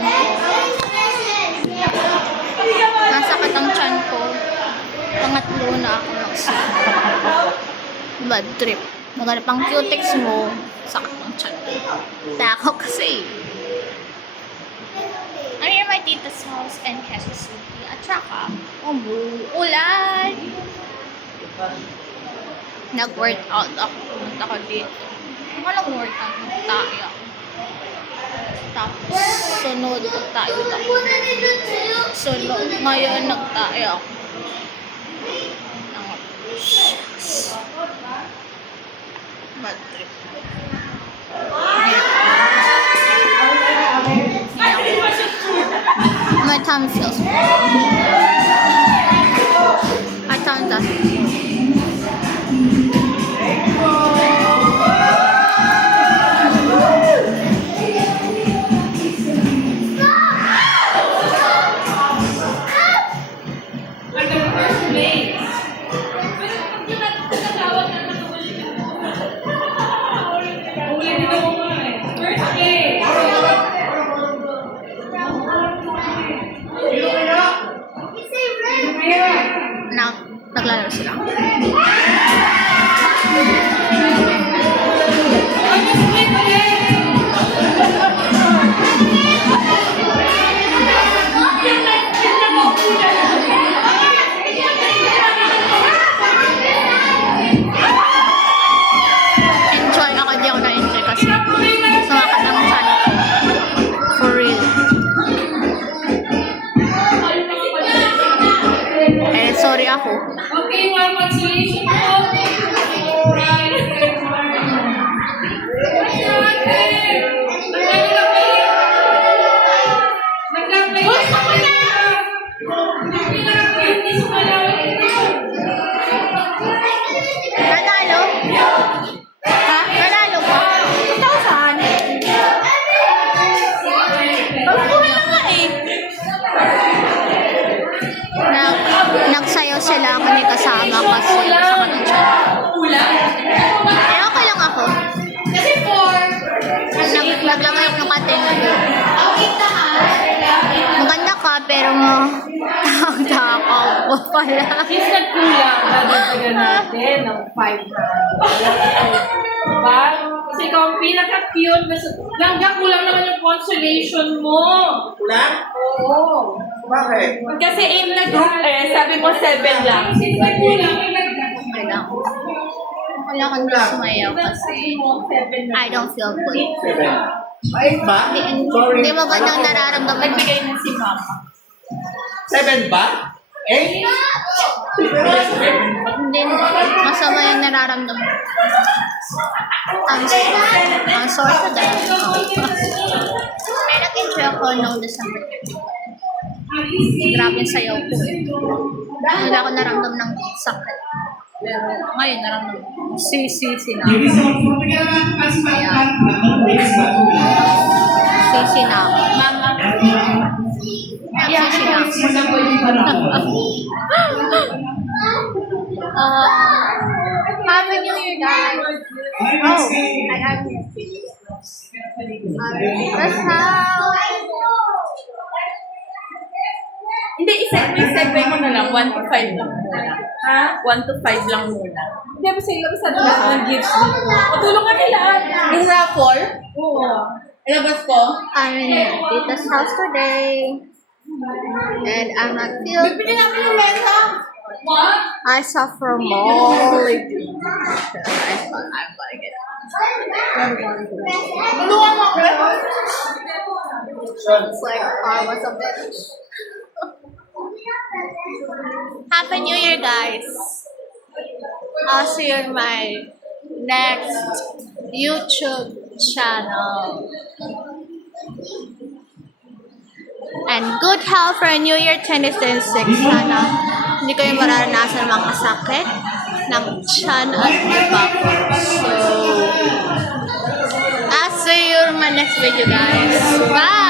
tiyan ko. Nasakit ang tiyan ko. Pangatlo na ako nagsakit. Bad trip. Maganda pang cutex mo, sakit ang tiyan ko. Tako kasi. I'm here at my tita's house in Quezon City. At saka, ulan! Nag-workout ako. Pumunta ko dito. Walang workout. Nagtayo ako. Tapos, sunod nagtayo ako. Sunod. Ngayon, nagtayo ako. Bad trip. My tummy feels my tummy doesn't. Naglalaro sila. Enjoy ako, di ako na-enjoy kasi sumakat ang channel ko. For real. Eh, sorry ako. Okay, one consolation po. Nanalo? Ha? Nanalo ba? 2,000? Pagkuhan na nga eh. Nagsayaw sila ako ni kasama kasi sa kanang siya. Eh, okay lang ako. Naglagay ng kating. Maganda ka, pero takaw po pala. Since nagkulang, dadagdagan natin ng 500. Diba? Kasi ikaw ang pinaka-cute. Hanggang kulang naman yung consolation mo. Kulang? Oo. Bakit? Kasi aim na group eh, sabi mo 7 lang. Since nagkulang, Okay lang. Wala kang sumayaw kasi I don't feel good. 7. Ay, ba? Sorry. Hindi mo gandang nararamdaman. nagbigay na si mama. 7 ba? 8? Hindi, masama yung nararamdaman. I'm sorry for that. Pero nag-enjoy ako noong December 15. Grabe yung sayaw ko eh. Wala ako naramdaman ng sakit. Pero ngayon naramdaman ko. Sisi na. Sisi na. Mama. Sisi na. Happy New Year, guys. Oh, I have your videos. That's how. Hindi, i-segue mo na lang. 1 to 5 lang muna. Ha? 1 to 5 lang muna. Hindi, kasi ilabas na lahat ng gifts dito. Matulungan nila. Yung raffle? Oo. Ilabas ko? I'm in Tita's house today. And I'm not feeling. Bibili namin yung mesa. What? I suffer more. I thought I'm gonna get Tulungan mo ako. It's like I was a bitch. Happy New Year, guys. I'll see you in my next YouTube channel. And good health for New Year 2026. Sana hindi kayo mararanasan ng mga sakit ng tiyan at iba. So, I'll see you in my next video, guys. Bye!